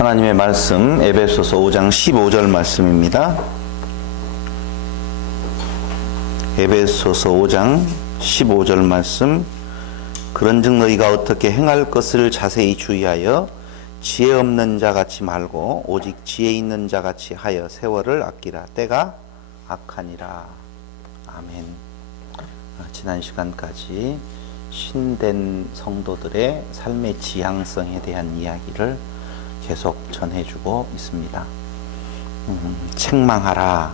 하나님의 말씀 에베소서 5장 15절 말씀입니다. 에베소서 5장 15절 말씀. 그런즉 너희가 어떻게 행할 것을 자세히 주의하여 지혜 없는 자 같이 말고 오직 지혜 있는 자 같이 하여 세월을 아끼라. 때가 악하니라. 아멘. 지난 시간까지 신된 성도들의 삶의 지향성에 대한 이야기를 계속 전해주고 있습니다. 책망하라.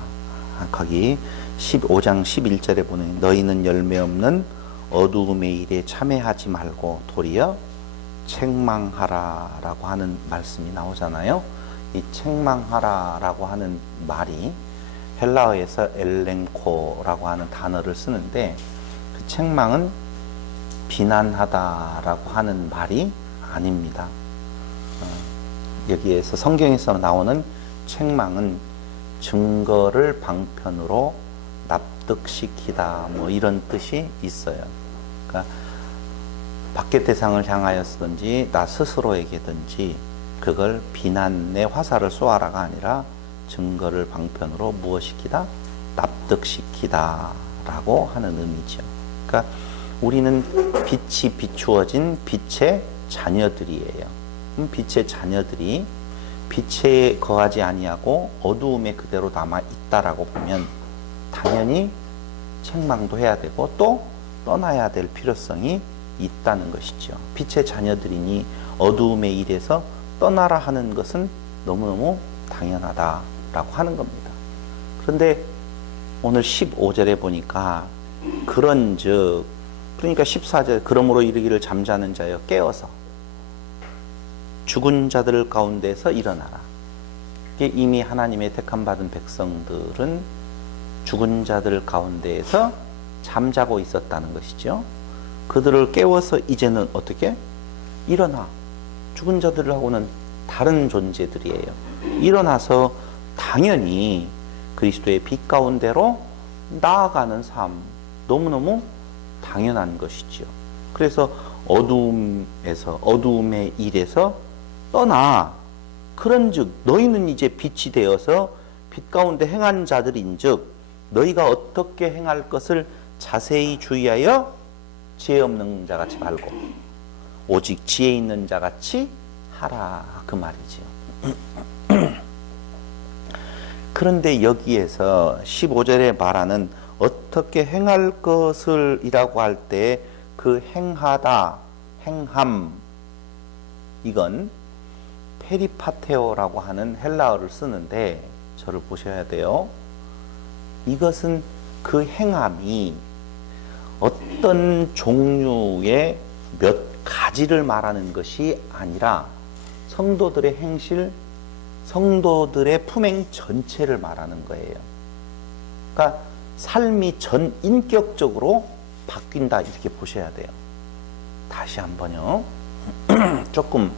거기 15장 11절에 보면 너희는 열매 없는 어두움의 일에 참여하지 말고 도리어 책망하라 라고 하는 말씀이 나오잖아요. 이 책망하라 라고 하는 말이 헬라어에서 엘렌코라고 하는 단어를 쓰는데, 그 책망은 비난하다 라고 하는 말이 아닙니다. 여기에서 성경에서 나오는 책망은 증거를 방편으로 납득시키다 뭐 이런 뜻이 있어요. 그러니까 밖의 대상을 향하여서든지 나 스스로에게든지 그걸 비난의 화살을 쏘아라가 아니라 증거를 방편으로 무엇시키다? 납득시키다 라고 하는 의미죠. 그러니까 우리는 빛이 비추어진 빛의 자녀들이에요. 빛의 자녀들이 빛에 거하지 아니하고 어두움에 그대로 남아 있다라고 보면 당연히 책망도 해야 되고 또 떠나야 될 필요성이 있다는 것이죠. 빛의 자녀들이니 어두움의 일에서 떠나라 하는 것은 너무너무 당연하다라고 하는 겁니다. 그런데 오늘 15절에 보니까 그런즉, 그러니까 14절, 그러므로 이르기를 잠자는 자여 깨어서 죽은 자들 가운데서 일어나라. 이게 이미 하나님의 택함 받은 백성들은 죽은 자들 가운데에서 잠자고 있었다는 것이죠. 그들을 깨워서 이제는 어떻게? 일어나. 죽은 자들하고는 다른 존재들이에요. 일어나서 당연히 그리스도의 빛 가운데로 나아가는 삶, 너무너무 당연한 것이죠. 그래서 어두움의 일에서 떠나. 그런즉 너희는 이제 빛이 되어서 빛 가운데 행한 자들인즉 너희가 어떻게 행할 것을 자세히 주의하여 지혜 없는 자 같이 말고 오직 지혜 있는 자 같이 하라, 그 말이죠. 그런데 여기에서 15절에 말하는 어떻게 행할 것을 이라고 할 때 그 행하다, 행함, 이건 페리파테오라고 하는 헬라어를 쓰는데 저를 보셔야 돼요. 이것은 그 행함이 어떤 종류의 몇 가지를 말하는 것이 아니라 성도들의 행실, 성도들의 품행 전체를 말하는 거예요. 그러니까 삶이 전 인격적으로 바뀐다, 이렇게 보셔야 돼요. 다시 한번요. 조금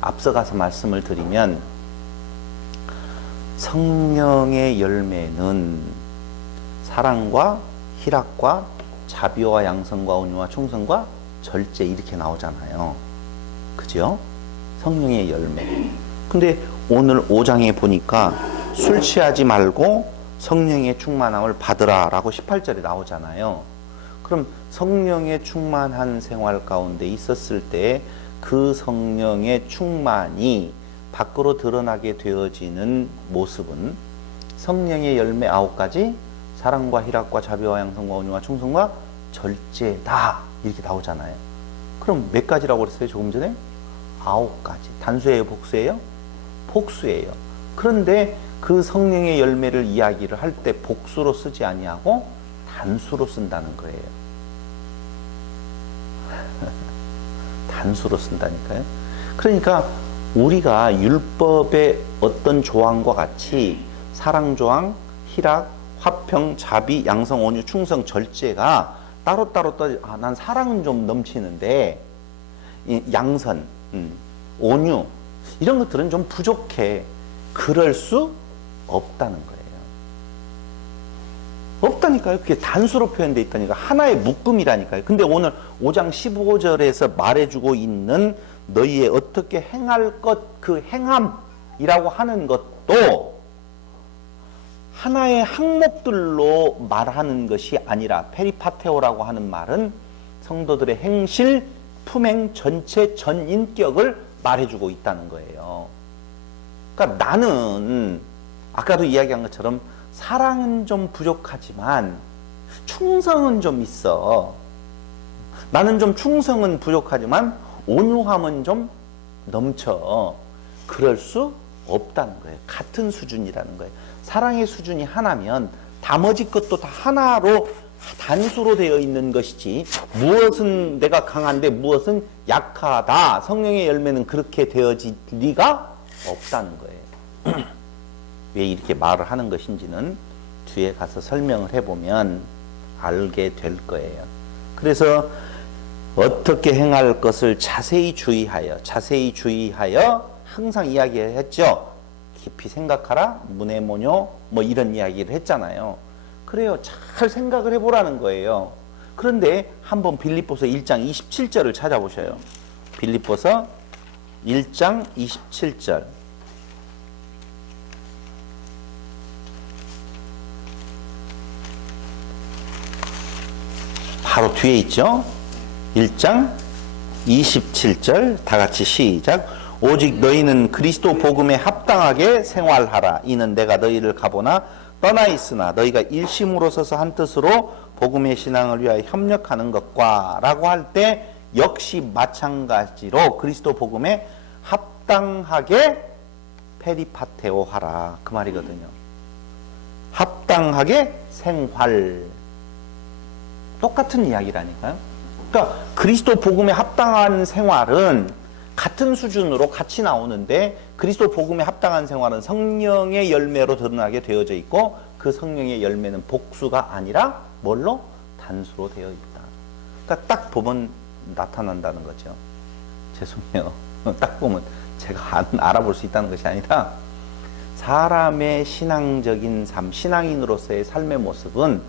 앞서가서 말씀을 드리면, 성령의 열매는 사랑과 희락과 자비와 양선과 온유와 충성과 절제, 이렇게 나오잖아요. 그죠? 성령의 열매. 근데 오늘 5장에 보니까 술 취하지 말고 성령의 충만함을 받으라 라고 18절에 나오잖아요. 그럼 성령의 충만한 생활 가운데 있었을 때 그 성령의 충만이 밖으로 드러나게 되어지는 모습은 성령의 열매 9가지, 사랑과 희락과 자비와 양선과 온유와 충성과 절제다, 이렇게 나오잖아요. 그럼 몇 가지라고 그랬어요? 조금 전에 9가지. 단수예요, 복수예요? 복수예요. 그런데 그 성령의 열매를 이야기를 할 때 복수로 쓰지 아니하고 단수로 쓴다는 거예요. 단수로 쓴다니까요. 그러니까 우리가 율법의 어떤 조항과 같이 사랑 조항, 희락, 화평, 자비, 양성, 온유, 충성, 절제가 따로따로 난 사랑은 좀 넘치는데 양선, 온유, 이런 것들은 좀 부족해. 그럴 수 없다는 거예요. 없다니까요. 그게 단수로 표현되어 있다니까. 하나의 묶음이라니까요. 근데 오늘 5장 15절에서 말해주고 있는 너희의 어떻게 행할 것, 그 행함이라고 하는 것도 하나의 항목들로 말하는 것이 아니라 페리파테오라고 하는 말은 성도들의 행실, 품행 전체 전인격을 말해주고 있다는 거예요. 그러니까 나는 아까도 이야기한 것처럼 사랑은 좀 부족하지만 충성은 좀 있어. 나는 좀 충성은 부족하지만 온유함은 좀 넘쳐. 그럴 수 없다는 거예요. 같은 수준이라는 거예요. 사랑의 수준이 하나면 나머지 것도 다 하나로 단수로 되어 있는 것이지 무엇은 내가 강한데 무엇은 약하다. 성령의 열매는 그렇게 되어질 리가 없다는 거예요. 왜 이렇게 말을 하는 것인지는 뒤에 가서 설명을 해보면 알게 될 거예요. 그래서 어떻게 행할 것을 자세히 주의하여 항상 이야기했죠. 깊이 생각하라, 문해모뇨 뭐 이런 이야기를 했잖아요. 그래요. 잘 생각을 해보라는 거예요. 그런데 한번 빌립보서 1장 27절을 찾아보셔요. 빌립보서 1장 27절. 바로 뒤에 있죠. 1장 27절 다 같이 시작. 오직 너희는 그리스도 복음에 합당하게 생활하라. 이는 내가 너희를 가보나 떠나 있으나 너희가 일심으로 서서 한 뜻으로 복음의 신앙을 위하여 협력하는 것과 라고 할 때 역시 마찬가지로 그리스도 복음에 합당하게 페리파테오 하라. 그 말이거든요. 합당하게 생활. 똑같은 이야기라니까요. 그러니까 그리스도 복음에 합당한 생활은 같은 수준으로 같이 나오는데 그리스도 복음에 합당한 생활은 성령의 열매로 드러나게 되어져 있고 그 성령의 열매는 복수가 아니라 뭘로? 단수로 되어 있다. 그러니까 딱 보면 나타난다는 거죠. 죄송해요. 딱 보면 제가 알아볼 수 있다는 것이 아니라 사람의 신앙적인 삶, 신앙인으로서의 삶의 모습은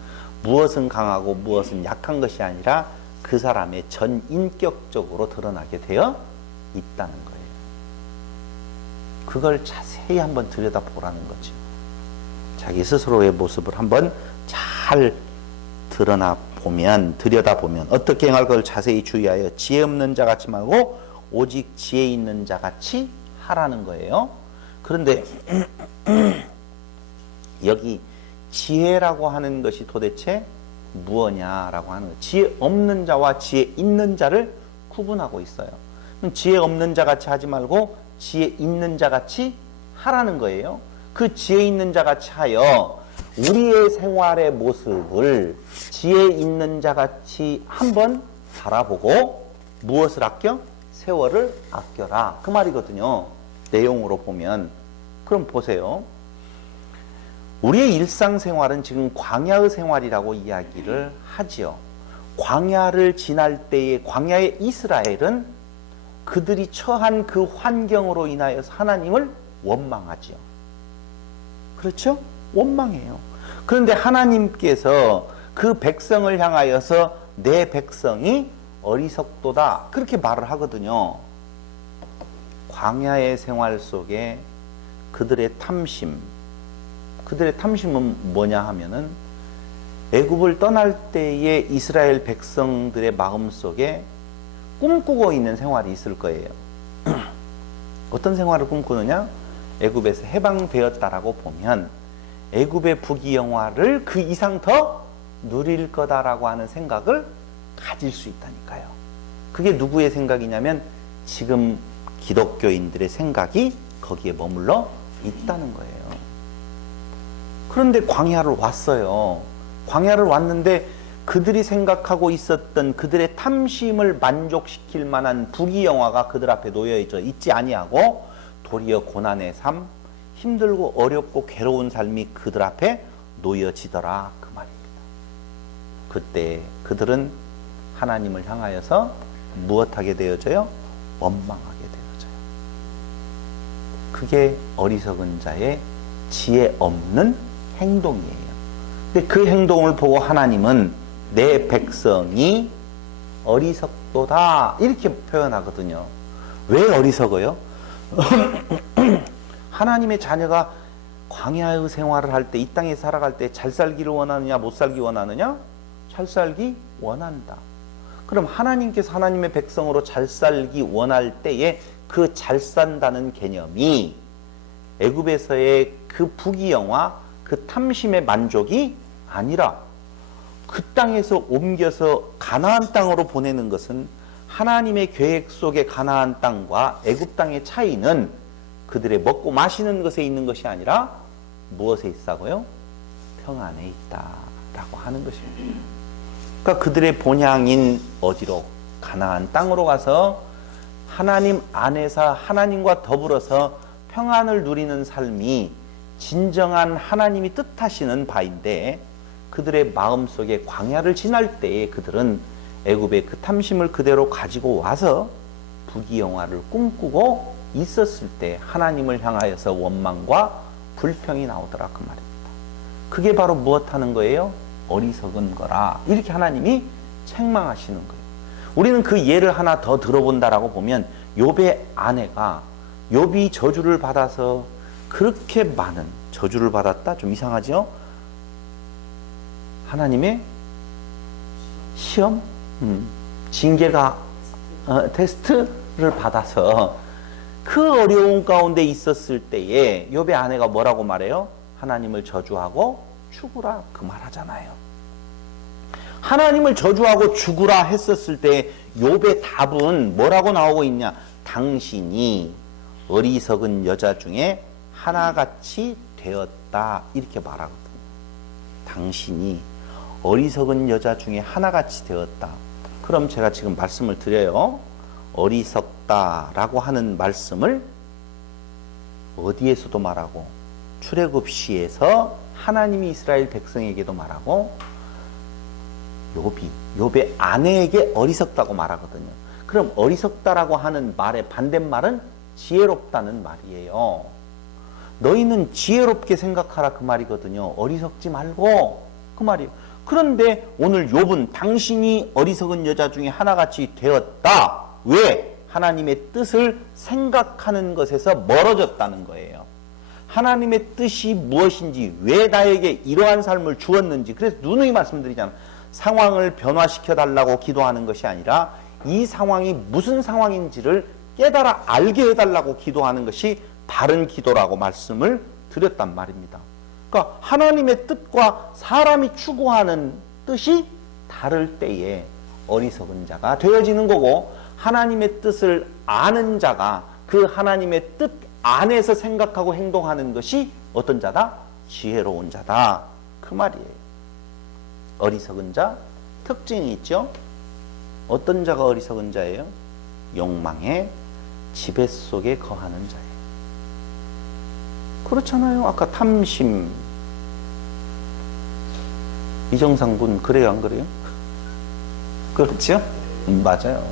무엇은 강하고 무엇은 약한 것이 아니라 그 사람의 전인격적으로 드러나게 되어 있다는 거예요. 그걸 자세히 한번 들여다보라는 거죠. 자기 스스로의 모습을 한번 잘 들여다보면 어떻게 행할 걸 자세히 주의하여 지혜 없는 자 같이 말고 오직 지혜 있는 자 같이 하라는 거예요. 그런데 여기 지혜라고 하는 것이 도대체 무엇냐라고 하는 거예요. 지혜 없는 자와 지혜 있는 자를 구분하고 있어요. 지혜 없는 자 같이 하지 말고 지혜 있는 자 같이 하라는 거예요. 그 지혜 있는 자 같이 하여 우리의 생활의 모습을 지혜 있는 자 같이 한번 바라보고 무엇을 아껴? 세월을 아껴라. 그 말이거든요. 내용으로 보면. 그럼 보세요. 우리의 일상생활은 지금 광야의 생활이라고 이야기를 하지요. 광야를 지날 때의 광야의 이스라엘은 그들이 처한 그 환경으로 인하여서 하나님을 원망하지요. 그렇죠? 원망해요. 그런데 하나님께서 그 백성을 향하여서 내 백성이 어리석도다 그렇게 말을 하거든요. 광야의 생활 속에 그들의 탐심은 뭐냐 하면은 애굽을 떠날 때의 이스라엘 백성들의 마음속에 꿈꾸고 있는 생활이 있을 거예요. 어떤 생활을 꿈꾸느냐? 애굽에서 해방되었다라고 보면 애굽의 부귀영화를 그 이상 더 누릴 거다라고 하는 생각을 가질 수 있다니까요. 그게 누구의 생각이냐면 지금 기독교인들의 생각이 거기에 머물러 있다는 거예요. 그런데 광야를 왔어요. 광야를 왔는데 그들이 생각하고 있었던 그들의 탐심을 만족시킬 만한 부귀영화가 그들 앞에 놓여 있지 아니하고 도리어 고난의 삶, 힘들고 어렵고 괴로운 삶이 그들 앞에 놓여지더라 그 말입니다. 그때 그들은 하나님을 향하여서 무엇하게 되어져요? 원망하게 되어져요. 그게 어리석은 자의 지혜 없는 행동이에요. 근데 그 행동을 보고 하나님은 내 백성이 어리석도다 이렇게 표현하거든요. 왜 어리석어요? 하나님의 자녀가 광야의 생활을 할 때, 이 땅에 살아갈 때 잘 살기를 원하느냐, 못 살기 원하느냐? 잘 살기 원한다. 그럼 하나님께서 하나님의 백성으로 잘 살기 원할 때에 그 잘 산다는 개념이 애굽에서의 그 부귀영화, 그 탐심의 만족이 아니라 그 땅에서 옮겨서 가나안 땅으로 보내는 것은 하나님의 계획 속의 가나안 땅과 애굽 땅의 차이는 그들의 먹고 마시는 것에 있는 것이 아니라 무엇에 있다고요? 평안에 있다라고 하는 것입니다. 그러니까 그들의 본향인 어디로? 가나안 땅으로 가서 하나님 안에서 하나님과 더불어서 평안을 누리는 삶이 진정한 하나님이 뜻하시는 바인데, 그들의 마음속에 광야를 지날 때에 그들은 애굽의 그 탐심을 그대로 가지고 와서 부귀영화를 꿈꾸고 있었을 때 하나님을 향하여서 원망과 불평이 나오더라 그 말입니다. 그게 바로 무엇하는 거예요? 어리석은 거라. 이렇게 하나님이 책망하시는 거예요. 우리는 그 예를 하나 더 들어본다라고 보면 욥의 아내가 욥이 저주를 받아서 그렇게 많은 저주를 받았다? 좀 이상하죠? 하나님의 시험? 징계가 테스트를 받아서 그 어려운 가운데 있었을 때에 욥의 아내가 뭐라고 말해요? 하나님을 저주하고 죽으라 그 말하잖아요. 하나님을 저주하고 죽으라 했었을 때 욥의 답은 뭐라고 나오고 있냐? 당신이 어리석은 여자 중에 하나같이 되었다 이렇게 말하거든요. 당신이 어리석은 여자 중에 하나같이 되었다. 그럼 제가 지금 말씀을 드려요. 어리석다라고 하는 말씀을 어디에서도 말하고 출애굽시에서 하나님이 이스라엘 백성에게도 말하고 욥의 아내에게 어리석다고 말하거든요. 그럼 어리석다라고 하는 말의 반대말은 지혜롭다는 말이에요. 너희는 지혜롭게 생각하라 그 말이거든요. 어리석지 말고 그 말이에요. 그런데 오늘 욥은 당신이 어리석은 여자 중에 하나같이 되었다. 왜? 하나님의 뜻을 생각하는 것에서 멀어졌다는 거예요. 하나님의 뜻이 무엇인지, 왜 나에게 이러한 삶을 주었는지. 그래서 누누이 말씀드리잖아요. 상황을 변화시켜 달라고 기도하는 것이 아니라 이 상황이 무슨 상황인지를 깨달아 알게 해달라고 기도하는 것이 바른 기도라고 말씀을 드렸단 말입니다. 그러니까 하나님의 뜻과 사람이 추구하는 뜻이 다를 때에 어리석은 자가 되어지는 거고, 하나님의 뜻을 아는 자가 그 하나님의 뜻 안에서 생각하고 행동하는 것이 어떤 자다? 지혜로운 자다 그 말이에요. 어리석은 자 특징이 있죠. 어떤 자가 어리석은 자예요? 욕망의 지배 속에 거하는 자예요. 그렇잖아요. 아까 탐심, 이정상군 그래요 안 그래요? 그렇죠? 맞아요.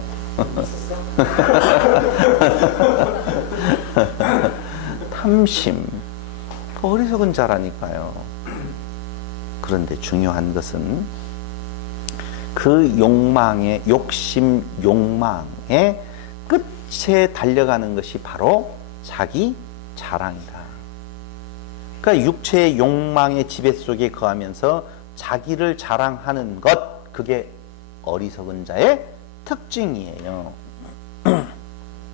탐심, 어리석은 자라니까요. 그런데 중요한 것은 그 욕망의 욕심, 욕망의 끝에 달려가는 것이 바로 자기 자랑이다. 그러니까 육체의 욕망의 지배 속에 거하면서 자기를 자랑하는 것, 그게 어리석은 자의 특징이에요.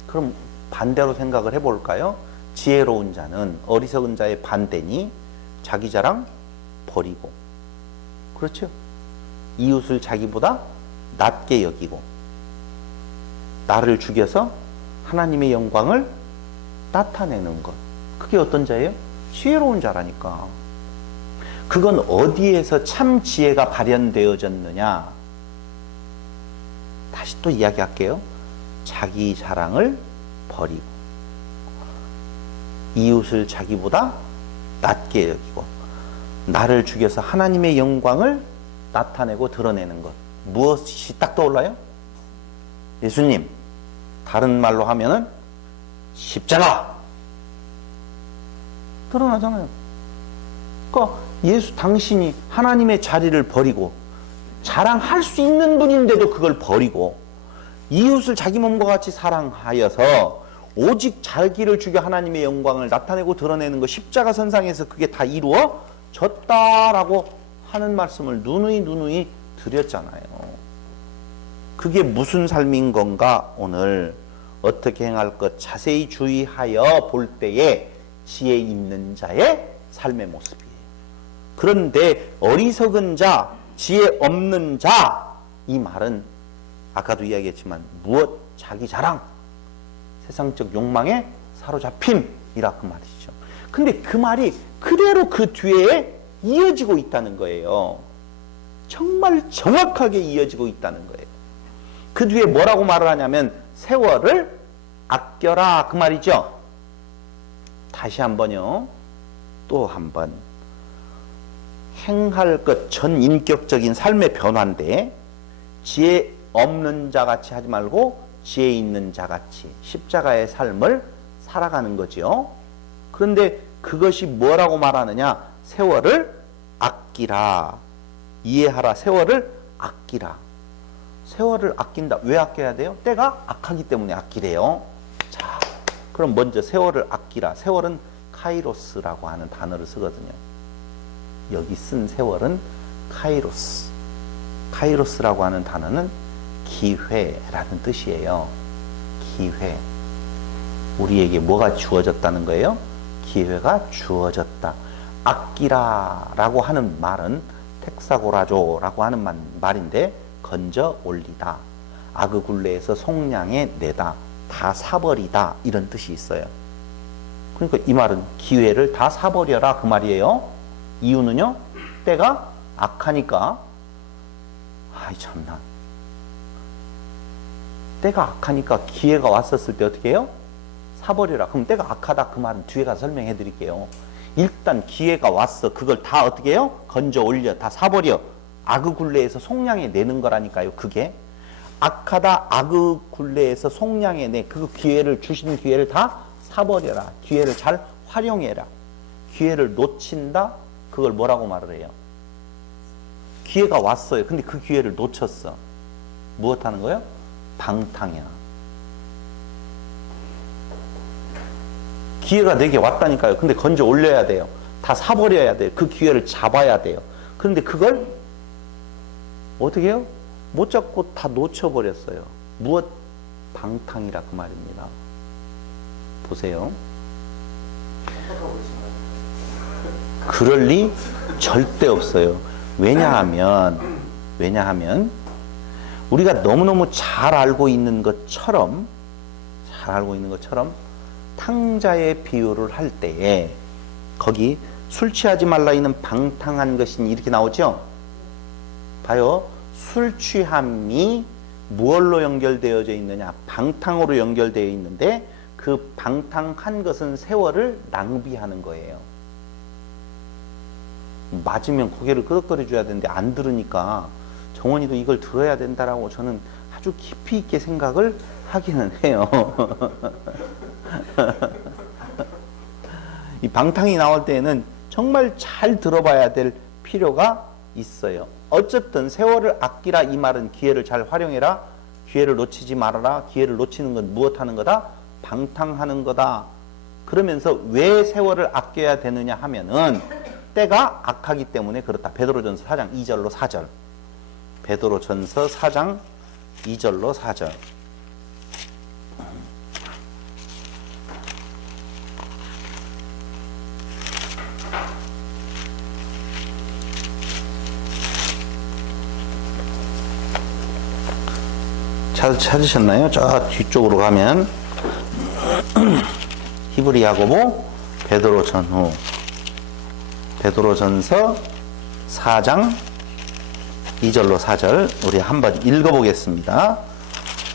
그럼 반대로 생각을 해볼까요? 지혜로운 자는 어리석은 자의 반대니 자기 자랑 버리고, 그렇죠? 이웃을 자기보다 낮게 여기고, 나를 죽여서 하나님의 영광을 나타내는 것, 그게 어떤 자예요? 지혜로운 자라니까. 그건 어디에서 참 지혜가 발현되어졌느냐? 다시 또 이야기할게요. 자기 자랑을 버리고 이웃을 자기보다 낮게 여기고 나를 죽여서 하나님의 영광을 나타내고 드러내는 것. 무엇이 딱 떠올라요? 예수님. 다른 말로 하면은 십자가. 드러나잖아요. 그러니까 예수 당신이 하나님의 자리를 버리고 자랑할 수 있는 분인데도 그걸 버리고 이웃을 자기 몸과 같이 사랑하여서 오직 자기를 죽여 하나님의 영광을 나타내고 드러내는 것, 십자가 선상에서 그게 다 이루어졌다라고 하는 말씀을 누누이 드렸잖아요. 그게 무슨 삶인 건가? 오늘 어떻게 행할 것 자세히 주의하여 볼 때에 지혜 있는 자의 삶의 모습이에요. 그런데 어리석은 자, 지혜 없는 자, 이 말은 아까도 이야기했지만 무엇? 자기 자랑, 세상적 욕망에 사로잡힘이라 그 말이죠. 근데 그 말이 그대로 그 뒤에 이어지고 있다는 거예요. 정말 정확하게 이어지고 있다는 거예요. 그 뒤에 뭐라고 말을 하냐면 세월을 아껴라 그 말이죠. 다시 한번요. 또 한번. 행할 것 전인격적인 삶의 변화인데 지혜 없는 자같이 하지 말고 지혜 있는 자같이 십자가의 삶을 살아가는 거죠. 그런데 그것이 뭐라고 말하느냐? 세월을 아끼라. 이해하라. 세월을 아끼라. 세월을 아낀다. 왜 아껴야 돼요? 때가 악하기 때문에 아끼래요. 자, 그럼 먼저 세월을 아끼라. 세월은 카이로스라고 하는 단어를 쓰거든요. 여기 쓴 세월은 카이로스. 카이로스라고 하는 단어는 기회라는 뜻이에요. 기회. 우리에게 뭐가 주어졌다는 거예요? 기회가 주어졌다. 아끼라 라고 하는 말은 텍사고라조라고 하는 말인데 건져 올리다. 아그굴레에서 속량해 내다. 다 사버리다. 이런 뜻이 있어요. 그러니까 이 말은 기회를 다 사버려라 그 말이에요. 이유는요. 때가 악하니까. 아이 참나. 때가 악하니까 기회가 왔었을 때 어떻게 해요? 사버려라. 그럼 때가 악하다 그 말은 뒤에 가서 설명해 드릴게요. 일단 기회가 왔어. 그걸 다 어떻게 해요? 건져 올려. 다 사버려. 아그굴레에서 속량해 내는 거라니까요. 그게 악하다. 아그굴레에서 속량해 내. 그 기회를 주신 기회를 다 사버려라. 기회를 잘 활용해라. 기회를 놓친다. 그걸 뭐라고 말을 해요? 기회가 왔어요. 근데 그 기회를 놓쳤어. 무엇 하는 거예요? 방탕이야. 기회가 내게 왔다니까요. 근데 건져 올려야 돼요. 다 사버려야 돼요. 그 기회를 잡아야 돼요. 그런데 그걸 어떻게 해요? 못 잡고 다 놓쳐버렸어요. 무엇? 방탕이라 그 말입니다. 보세요. 그럴 리 절대 없어요. 왜냐하면 우리가 너무너무 잘 알고 있는 것처럼 탕자의 비유를 할 때에 거기 술 취하지 말라 있는 방탕한 것이니 이렇게 나오죠. 봐요. 술 취함이 무엇로 연결되어져 있느냐? 방탕으로 연결되어 있는데 그 방탕한 것은 세월을 낭비하는 거예요. 맞으면 고개를 끄덕거려 줘야 되는데 안 들으니까 정원이도 이걸 들어야 된다라고 저는 아주 깊이 있게 생각을 하기는 해요. 이 방탕이 나올 때에는 정말 잘 들어봐야 될 필요가 있어요. 어쨌든 세월을 아끼라 이 말은 기회를 잘 활용해라. 기회를 놓치지 말아라. 기회를 놓치는 건 무엇하는 거다? 방탕하는 거다. 그러면서 왜 세월을 아껴야 되느냐 하면은 때가 악하기 때문에 그렇다. 베드로전서 4장 2절로 4절. 베드로전서 4장 2절로 4절. 찾으셨나요? 저 뒤쪽으로 가면 히브리 야고보 베드로 전후 베드로전서 4장 2절로 4절 우리 한번 읽어보겠습니다.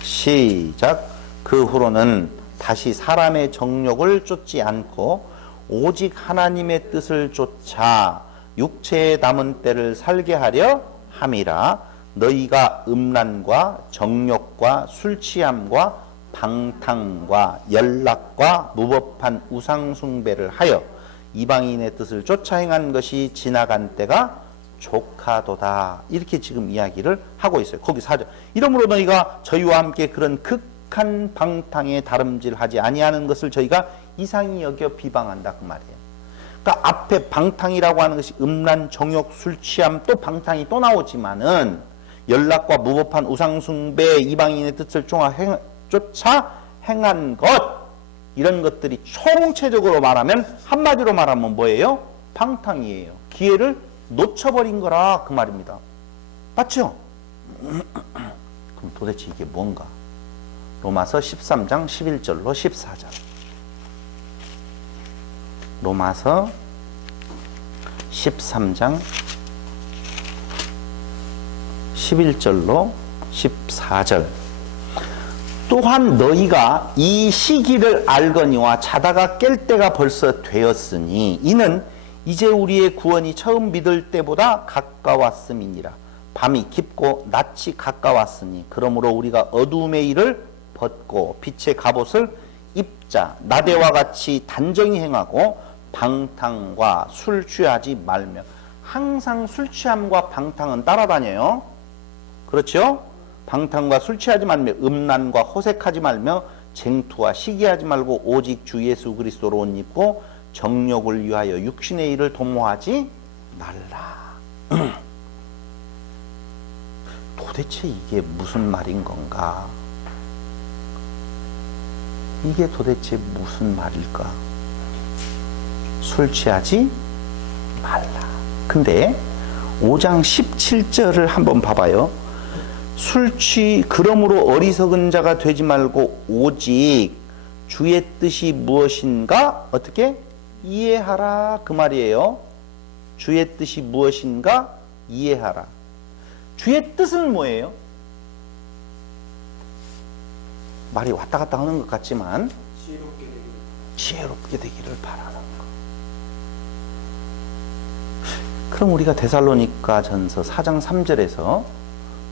시작. 그 후로는 다시 사람의 정욕을 쫓지 않고 오직 하나님의 뜻을 쫓아 육체에 남은 때를 살게 하려 함이라. 너희가 음란과 정욕과 술취함과 방탕과 연락과 무법한 우상숭배를 하여 이방인의 뜻을 쫓아 행한 것이 지나간 때가 족하도다. 이렇게 지금 이야기를 하고 있어요. 거기 4절. 이러므로 너희가 저희와 함께 그런 극한 방탕에 다름질하지 아니하는 것을 저희가 이상히 여겨 비방한다 그 말이에요. 그러니까 앞에 방탕이라고 하는 것이 음란, 정욕, 술 취함 또 방탕이 또 나오지만은 연락과 무법한 우상숭배, 이방인의 뜻을 쫓아 행한 것 이런 것들이 총체적으로 말하면 한마디로 말하면 뭐예요? 방탕이에요. 기회를 놓쳐버린 거라 그 말입니다. 맞죠? 그럼 도대체 이게 뭔가? 로마서 13장 11절로 14절. 로마서 13장 11절로 14절. 또한 너희가 이 시기를 알거니와 자다가 깰 때가 벌써 되었으니 이는 이제 우리의 구원이 처음 믿을 때보다 가까웠음이니라. 밤이 깊고 낮이 가까웠으니 그러므로 우리가 어두움의 일을 벗고 빛의 갑옷을 입자. 나대와 같이 단정히 행하고 방탕과 술 취하지 말며. 항상 술 취함과 방탕은 따라다녀요. 그렇죠? 방탕과 술 취하지 말며 음란과 호색하지 말며 쟁투와 시기하지 말고 오직 주 예수 그리스도로 옷 입고 정욕을 위하여 육신의 일을 도모하지 말라. 도대체 이게 무슨 말인 건가? 이게 도대체 무슨 말일까? 술 취하지 말라. 근데 5장 17절을 한번 봐봐요. 그러므로 어리석은 자가 되지 말고 오직 주의 뜻이 무엇인가 어떻게 이해하라 그 말이에요. 주의 뜻이 무엇인가 이해하라. 주의 뜻은 뭐예요? 말이 왔다 갔다 하는 것 같지만 지혜롭게 되기를 바라는 것. 그럼 우리가 데살로니가 전서 4장 3절에서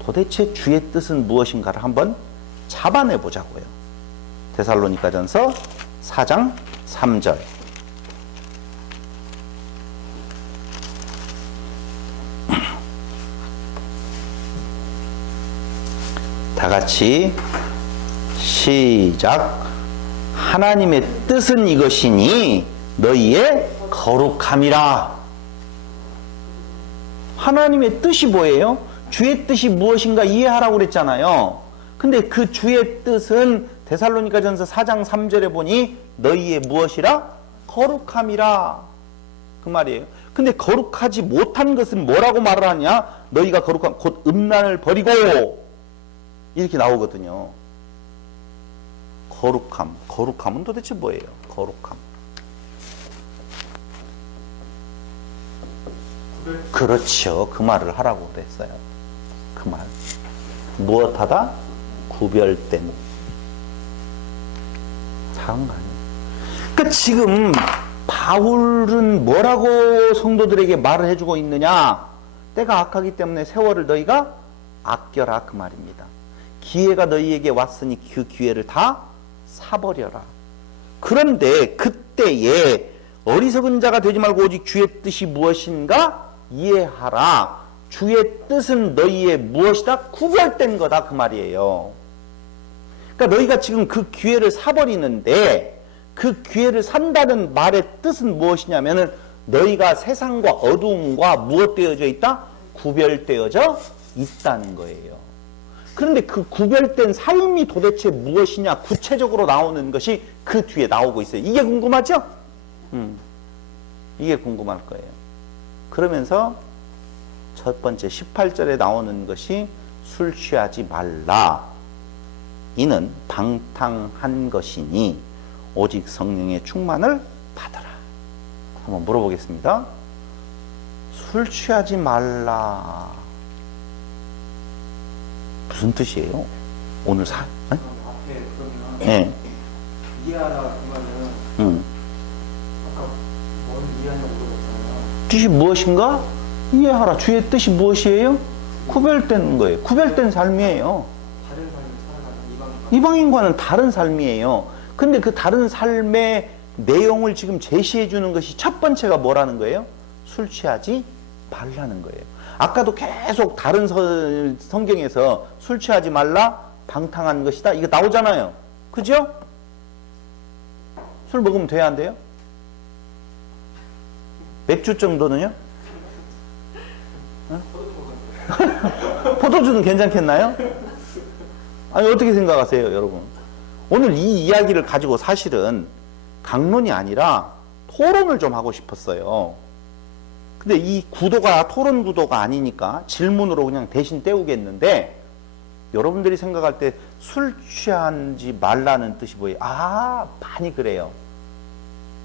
도대체 주의 뜻은 무엇인가를 한번 잡아내 보자고요. 데살로니가 전서 4장 3절. 다 같이 시작. 하나님의 뜻은 이것이니 너희의 거룩함이라. 하나님의 뜻이 뭐예요? 주의 뜻이 무엇인가 이해하라고 그랬잖아요. 근데 그 주의 뜻은 데살로니가 전서 4장 3절에 보니 너희의 무엇이라? 거룩함이라 그 말이에요. 근데 거룩하지 못한 것은 뭐라고 말을 하냐? 너희가 거룩함 곧 음란을 버리고 이렇게 나오거든요. 거룩함은 도대체 뭐예요? 거룩함. 그렇죠. 그 말을 하라고 그랬어요. 그 말. 무엇하다? 구별된. 상관이. 그러니까 지금 바울은 뭐라고 성도들에게 말을 해주고 있느냐? 때가 악하기 때문에 세월을 너희가 아껴라 그 말입니다. 기회가 너희에게 왔으니 그 기회를 다 사버려라. 그런데 그때에 어리석은 자가 되지 말고 오직 주의 뜻이 무엇인가 이해하라. 주의 뜻은 너희의 무엇이다? 구별된 거다 그 말이에요. 그러니까 너희가 지금 그 기회를 사버리는데 그 기회를 산다는 말의 뜻은 무엇이냐면은 너희가 세상과 어두움과 무엇되어져 있다? 구별되어져 있다는 거예요. 그런데 그 구별된 삶이 도대체 무엇이냐 구체적으로 나오는 것이 그 뒤에 나오고 있어요. 이게 궁금하죠? 이게 궁금할 거예요. 그러면서 첫 번째 18절에 나오는 것이 술 취하지 말라. 이는 방탕한 것이니 오직 성령의 충만을 받아라. 한번 물어보겠습니다. 술 취하지 말라. 무슨 뜻이에요? 오늘 앞에 그러면 네. 이해하라 그 말은 아까 뭘 이해하냐고 물어봤잖아요. 뜻이 무엇인가? 이해하라. 주의 뜻이 무엇이에요? 구별된 거예요. 구별된 삶이에요. 다른 삶을 살아가는 이방인과는 다른 삶이에요. 근데 그 다른 삶의 내용을 지금 제시해 주는 것이 첫 번째가 뭐라는 거예요? 술 취하지 말라는 거예요. 아까도 계속 다른 성경에서 술 취하지 말라, 방탕한 것이다. 이거 나오잖아요. 그죠? 술 먹으면 돼야 안 돼요? 맥주 정도는요? 포도주는 괜찮겠나요? 아니, 어떻게 생각하세요, 여러분? 오늘 이 이야기를 가지고 사실은 강론이 아니라 토론을 좀 하고 싶었어요. 근데 이 구도가 토론 구도가 아니니까 질문으로 그냥 대신 때우겠는데, 여러분들이 생각할 때 술 취하지 말라는 뜻이 뭐예요? 아, 많이 그래요.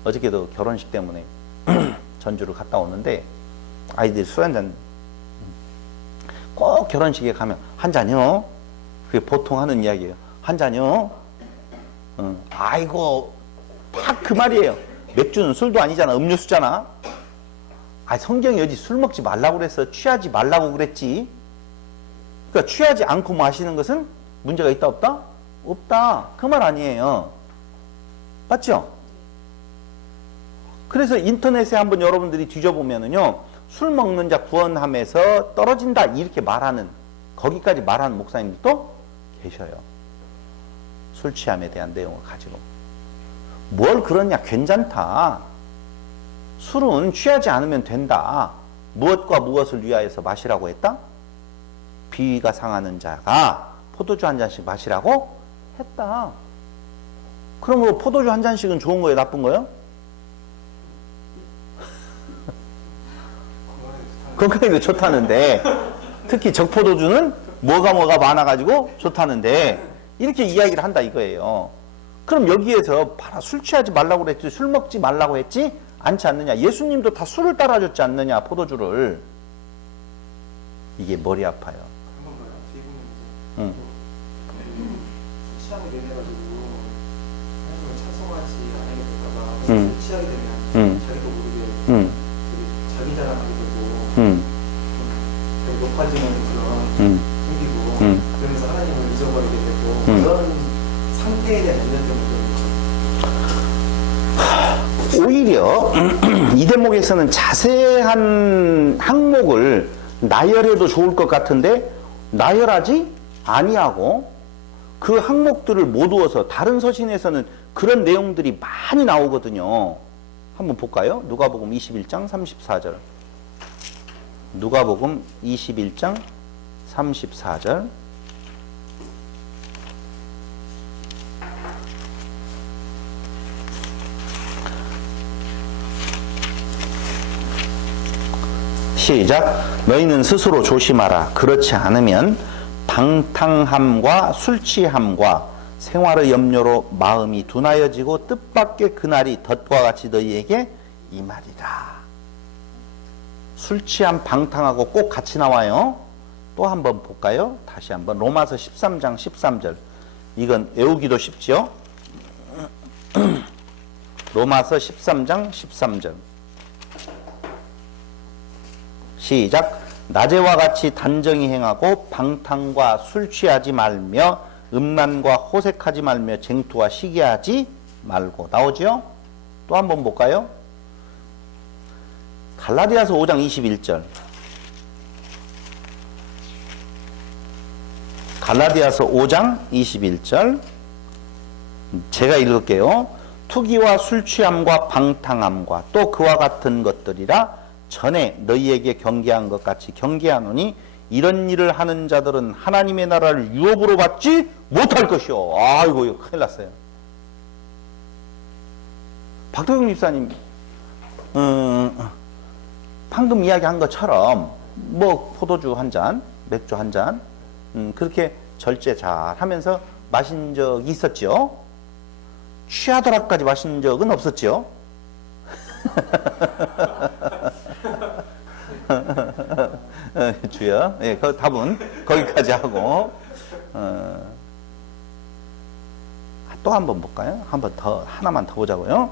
어저께도 결혼식 때문에 전주를 갔다 오는데 아이들이 술 한잔, 꼭 결혼식에 가면 한 잔요? 그게 보통 하는 이야기예요. 한 잔요? 아이고, 딱 그 말이에요. 맥주는 술도 아니잖아. 음료수잖아. 아, 성경이 어디 술 먹지 말라고 그랬어? 취하지 말라고 그랬지? 그러니까 취하지 않고 마시는 것은 문제가 있다 없다? 없다. 그 말 아니에요. 맞죠? 그래서 인터넷에 한번 여러분들이 뒤져보면은요, 술 먹는 자 구원함에서 떨어진다 이렇게 말하는, 거기까지 말하는 목사님들도 계셔요. 술 취함에 대한 내용을 가지고. 뭘 그러냐, 괜찮다. 술은 취하지 않으면 된다. 무엇과 무엇을 위하여서 마시라고 했다? 비위가 상하는 자가 포도주 한 잔씩 마시라고 했다. 그럼 뭐 포도주 한 잔씩은 좋은 거예요, 나쁜 거예요? 건강에도 좋다는데, 특히 적포도주는 뭐가 많아가지고 좋다는데, 이렇게 이야기를 한다 이거예요. 그럼 여기에서 봐라, 술 취하지 말라고 그랬지, 술 먹지 말라고 했지 않지 않느냐. 예수님도 다 술을 따라줬지 않느냐, 포도주를. 이게 머리 아파요. 그런 건가요? 응. 술 취하게 되면가지고 하나님을 찬송하지 않으겠다가 응. 술 취하게 되면 응. 자기도 모르게 응. 되게 자기 자랑하게 되고 응. 되게 높아지는 그런 응. 생기고 응. 그러면서 하나님을 잊어버리게 되고 응. 그런 상태에 대한 문제점을 오히려 이 대목에서는 자세한 항목을 나열해도 좋을 것 같은데 나열하지 아니하고 그 항목들을 모두어서 다른 서신에서는 그런 내용들이 많이 나오거든요. 한번 볼까요? 누가복음 21장 34절. 누가복음 21장 34절. 시작. 너희는 스스로 조심하라. 그렇지 않으면 방탕함과 술 취함과 생활의 염려로 마음이 둔하여지고 뜻밖의 그날이 덫과 같이 너희에게 임하리라. 술 취함, 방탕하고 꼭 같이 나와요. 또 한번 볼까요? 다시 한번 로마서 13장 13절. 이건 외우기도 쉽죠? 로마서 13장 13절. 시작. 낮에와 같이 단정히 행하고 방탕과 술 취하지 말며 음란과 호색하지 말며 쟁투와 시기하지 말고. 나오죠? 또 한번 볼까요? 갈라디아서 5장 21절. 갈라디아서 5장 21절. 제가 읽을게요. 투기와 술 취함과 방탕함과 또 그와 같은 것들이라 전에 너희에게 경계한 것 같이 경계하노니 이런 일을 하는 자들은 하나님의 나라를 유업으로 받지 못할 것이요. 아이고, 이거 큰일 났어요. 박도경 집사님, 방금 이야기한 것처럼 뭐 포도주 한 잔, 맥주 한 잔, 그렇게 절제 잘 하면서 마신 적이 있었죠. 취하더라까지 마신 적은 없었죠. 주여, 예, 그 답은 거기까지 하고, 또 한 번 볼까요? 한 번 더, 하나만 더 보자고요.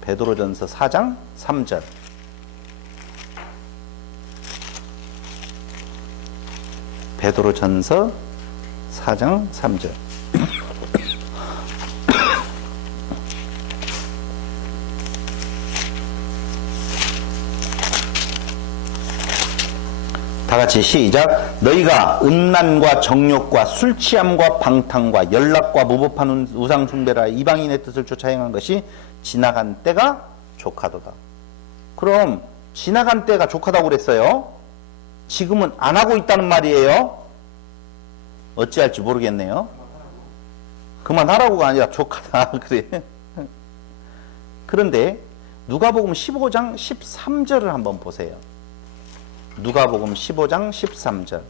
베드로전서 4장 3절. 베드로전서 4장 3절. 다 같이 시작. 너희가 음란과 정욕과 술 취함과 방탕과 연락과 무법한 우상 숭배라 이방인의 뜻을 쫓아 행한 것이 지나간 때가 족하도다. 그럼 지나간 때가 족하다고 그랬어요. 지금은 안 하고 있다는 말이에요. 어찌할지 모르겠네요. 그만하라고가 아니라 족하다 그래. 그런데 누가복음 15장 13절을 한번 보세요. 누가복음 15장 13절.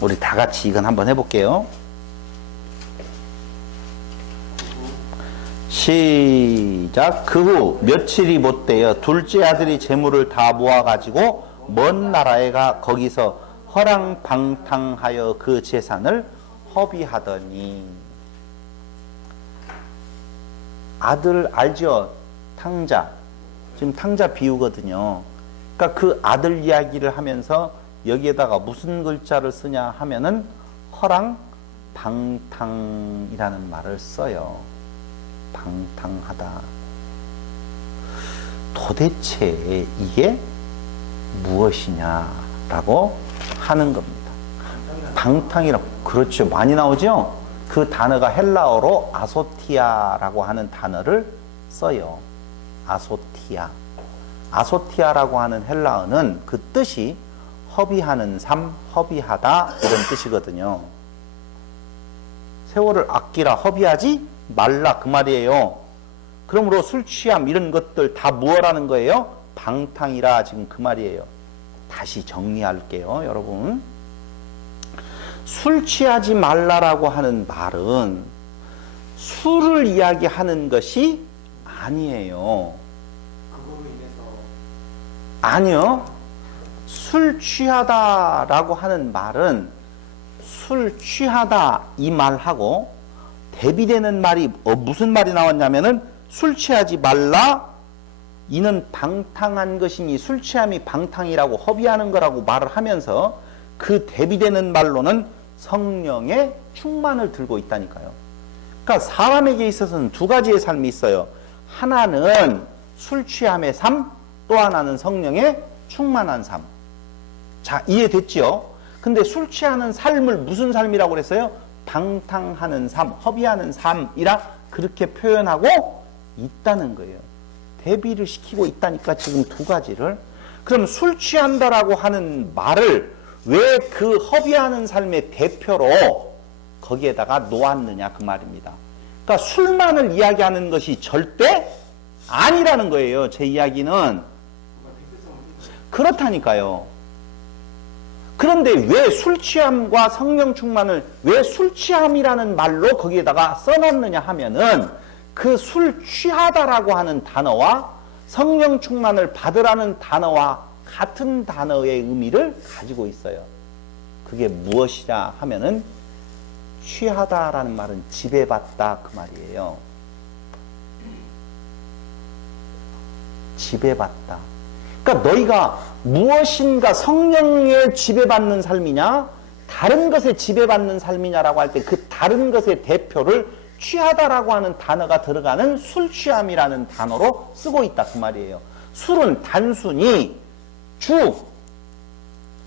우리 다 같이 이건 한번 해볼게요. 시작. 그 후 며칠이 못되어 둘째 아들이 재물을 다 모아가지고 먼 나라에 가 거기서 허랑방탕하여 그 재산을 허비하더니. 아들 알죠? 탕자. 지금 탕자 비유거든요. 그러니까 그 아들 이야기를 하면서 여기에다가 무슨 글자를 쓰냐 하면은 허랑방탕이라는 말을 써요. 방탕하다. 도대체 이게 무엇이냐라고 하는 겁니다. 방탕이라고. 그렇죠. 많이 나오죠? 그 단어가 헬라어로 아소티아라고 하는 단어를 써요. 아소티아. 아소티아라고 하는 헬라어는 그 뜻이 허비하는 삶, 허비하다 이런 뜻이거든요. 세월을 아끼라, 허비하지 말라 그 말이에요. 그러므로 술 취함 이런 것들 다 무엇라는 거예요? 방탕이라 지금 그 말이에요. 다시 정리할게요, 여러분. 술 취하지 말라라고 하는 말은 술을 이야기하는 것이 아니에요. 그거로 인해서 아니요. 술 취하다라고 하는 말은 술 취하다 이 말하고 대비되는 말이 무슨 말이 나왔냐면은 술 취하지 말라 이는 방탕한 것이니 술 취함이 방탕이라고 허비하는 거라고 말을 하면서 그 대비되는 말로는 성령의 충만을 들고 있다니까요. 그러니까 사람에게 있어서는 두 가지의 삶이 있어요. 하나는 술 취함의 삶, 또 하나는 성령의 충만한 삶. 자, 이해됐죠? 근데 술 취하는 삶을 무슨 삶이라고 그랬어요? 방탕하는 삶, 허비하는 삶이라 그렇게 표현하고 있다는 거예요. 대비를 시키고 있다니까 지금 두 가지를. 그럼 술 취한다라고 하는 말을 왜 그 허비하는 삶의 대표로 거기에다가 놓았느냐 그 말입니다. 그러니까 술만을 이야기하는 것이 절대 아니라는 거예요. 제 이야기는. 그렇다니까요. 그런데 왜 술 취함과 성령 충만을 왜 술 취함이라는 말로 거기에다가 써놨느냐 하면은 그 술 취하다라고 하는 단어와 성령 충만을 받으라는 단어와 같은 단어의 의미를 가지고 있어요. 그게 무엇이냐 하면은 취하다라는 말은 지배받다 그 말이에요. 지배받다. 그러니까 너희가 무엇인가 성령에 지배받는 삶이냐 다른 것에 지배받는 삶이냐라고 할 때 그 다른 것의 대표를 취하다라고 하는 단어가 들어가는 술 취함이라는 단어로 쓰고 있다 그 말이에요. 술은 단순히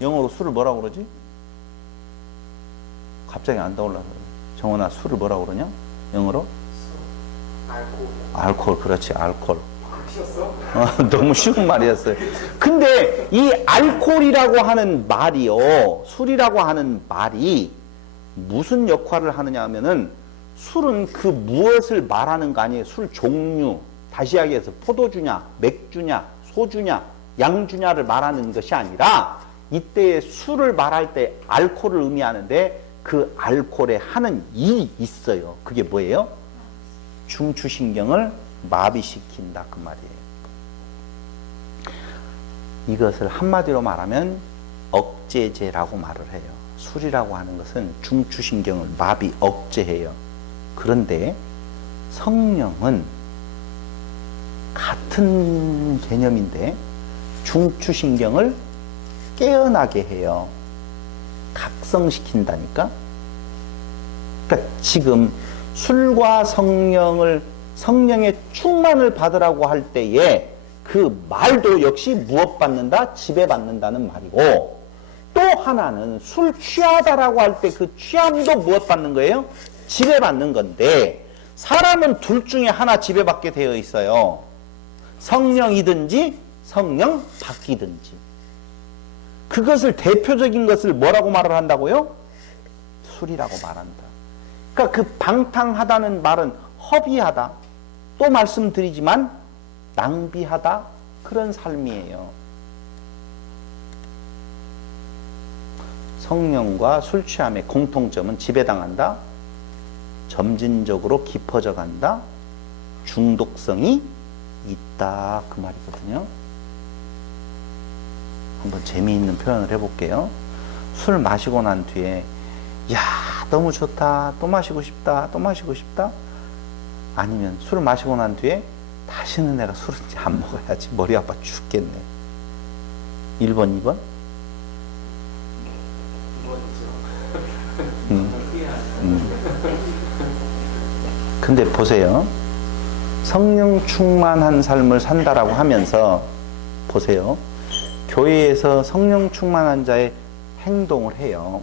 영어로 술을 뭐라고 그러지? 갑자기 안 떠올라서. 정원아, 술을 뭐라고 그러냐? 영어로? 알코올, 그렇지, 알코올. 너무 쉬운 말이었어요. 근데 이 알코올이라고 하는 말이요, 술이라고 하는 말이 무슨 역할을 하느냐 하면은 술은 그 무엇을 말하는 거 아니에요? 술 종류, 다시 이야기해서 포도주냐, 맥주냐, 소주냐, 양주냐를 말하는 것이 아니라 이때의 술을 말할 때 알코올을 의미하는데 그 알코올에 하는 일이 있어요. 그게 뭐예요? 중추신경을 마비시킨다 그 말이에요. 이것을 한마디로 말하면 억제제라고 말을 해요. 술이라고 하는 것은 중추신경을 마비, 억제해요. 그런데 성령은 같은 개념인데 중추신경을 깨어나게 해요. 각성시킨다니까. 그러니까 지금 술과 성령의 충만을 받으라고 할 때에 그 말도 역시 무엇받는다? 지배받는다는 말이고, 또 하나는 술 취하다라고 할 때 그 취함도 무엇받는 거예요? 지배받는 건데, 사람은 둘 중에 하나 지배받게 되어 있어요. 성령이든지 성령 바뀌든지. 그것을 대표적인 것을 뭐라고 말을 한다고요? 술이라고 말한다. 그러니까 그 방탕하다는 말은 허비하다. 또 말씀드리지만 낭비하다. 그런 삶이에요. 성령과 술 취함의 공통점은 지배당한다. 점진적으로 깊어져 간다. 중독성이 있다. 그 말이거든요. 한번 재미있는 표현을 해볼게요. 술 마시고 난 뒤에 야 너무 좋다. 또 마시고 싶다. 또 마시고 싶다. 아니면 술을 마시고 난 뒤에 다시는 내가 술은 안 먹어야지. 머리 아파 죽겠네. 1번, 2번? 근데 보세요. 성령 충만한 삶을 산다라고 하면서 보세요. 교회에서 성령 충만한 자의 행동을 해요.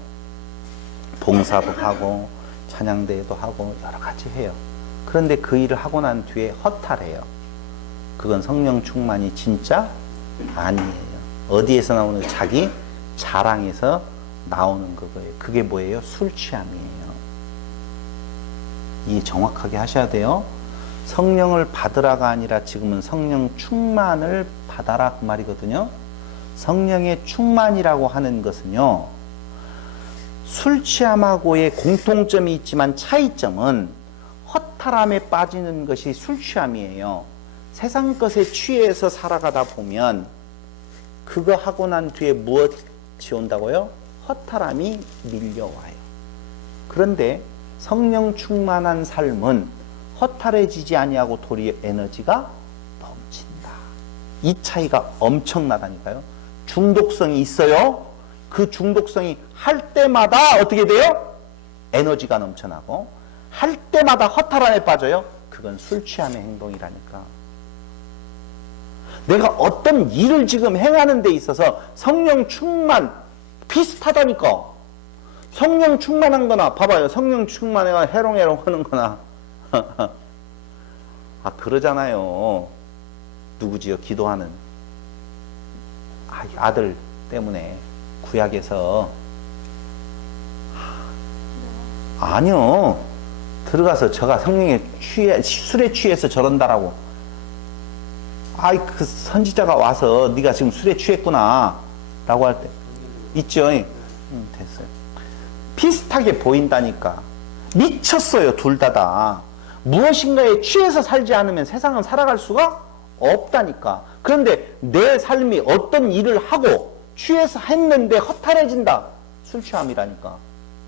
봉사도 하고 찬양대회도 하고 여러 가지 해요. 그런데 그 일을 하고 난 뒤에 허탈해요. 그건 성령 충만이 진짜 아니에요. 어디에서 나오는 자기 자랑에서 나오는 거예요. 그게 뭐예요? 술 취함이에요. 이해 정확하게 하셔야 돼요. 성령을 받으라가 아니라 지금은 성령 충만을 받아라 그 말이거든요. 성령의 충만이라고 하는 것은요, 술 취함하고의 공통점이 있지만 차이점은 허탈함에 빠지는 것이 술 취함이에요. 세상 것에 취해서 살아가다 보면 그거 하고 난 뒤에 무엇이 온다고요? 허탈함이 밀려와요. 그런데 성령 충만한 삶은 허탈해지지 아니하고 도리어 에너지가 넘친다. 이 차이가 엄청나다니까요. 중독성이 있어요. 그 중독성이 할 때마다 어떻게 돼요? 에너지가 넘쳐나고 할 때마다 허탈함에 빠져요. 그건 술 취함의 행동이라니까. 내가 어떤 일을 지금 행하는 데 있어서 성령 충만 비슷하다니까. 성령 충만한 거나 봐봐요. 성령 충만해가 해롱해롱 하는 거나 아 그러잖아요. 누구지요? 기도하는 아들 때문에 구약에서 아니요. 들어가서 저가 성령에 술에 취해서 저런다라고. 그 선지자가 와서 네가 지금 술에 취했구나 라고 할 때 있죠. 됐어요. 비슷하게 보인다니까. 미쳤어요. 둘 다. 무엇인가에 취해서 살지 않으면 세상은 살아갈 수가 없다니까. 그런데 내 삶이 어떤 일을 하고 취해서 했는데 허탈해진다. 술 취함이라니까.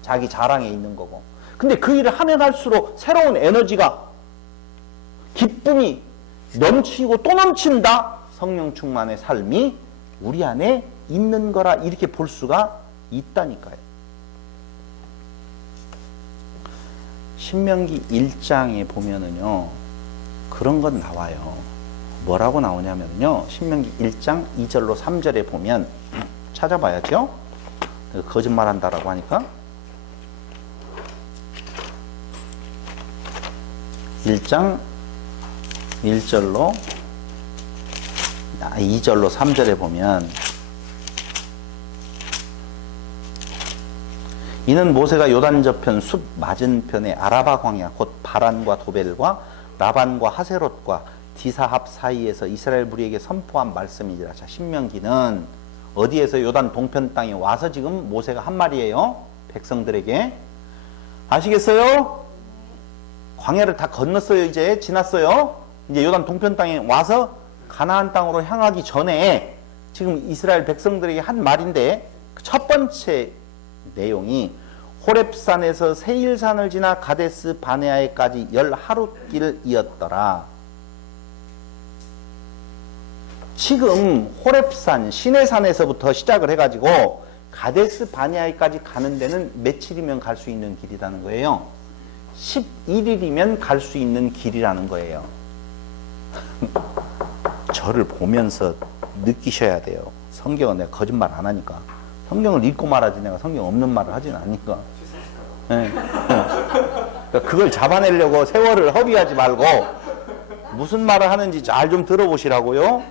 자기 자랑에 있는 거고. 근데 그 일을 하면 할수록 새로운 에너지가, 기쁨이 넘치고 또 넘친다. 성령 충만의 삶이 우리 안에 있는 거라 이렇게 볼 수가 있다니까요. 신명기 1장에 보면은요, 그런 건 나와요. 뭐라고 나오냐면요, 신명기 1장 2절로 3절에 보면, 찾아봐야죠. 거짓말 한다라고 하니까. 1장 1절로 2절로 3절에 보면, 이는 모세가 요단 저편 숲 맞은편의 아라바 광야 곧 바란과 도벨과 라반과 하세롯과 디사합 사이에서 이스라엘 무리에게 선포한 말씀이니라. 자, 신명기는 어디에서 요단 동편 땅에 와서 지금 모세가 한 말이에요. 백성들에게. 아시겠어요? 광야를 다 건넜어요. 이제 지났어요. 이제 요단 동편 땅에 와서 가나안 땅으로 향하기 전에 지금 이스라엘 백성들에게 한 말인데, 첫 번째 내용이 호렙산에서 세일산을 지나 가데스 바네아에까지 10하룻길이었더라. 지금 호렙산 시내산에서부터 시작을 해가지고 가데스 바네아에까지 가는 데는 며칠이면 갈 수 있는 길이라는 거예요. 11일이면 갈 수 있는 길이라는 거예요. 저를 보면서 느끼셔야 돼요. 성경은 내가 거짓말 안 하니까. 성경을 읽고 말하지 내가 성경 없는 말을 하진 않으니까. 네. 그러니까 그걸 잡아내려고 세월을 허비하지 말고 무슨 말을 하는지 잘 좀 들어보시라고요.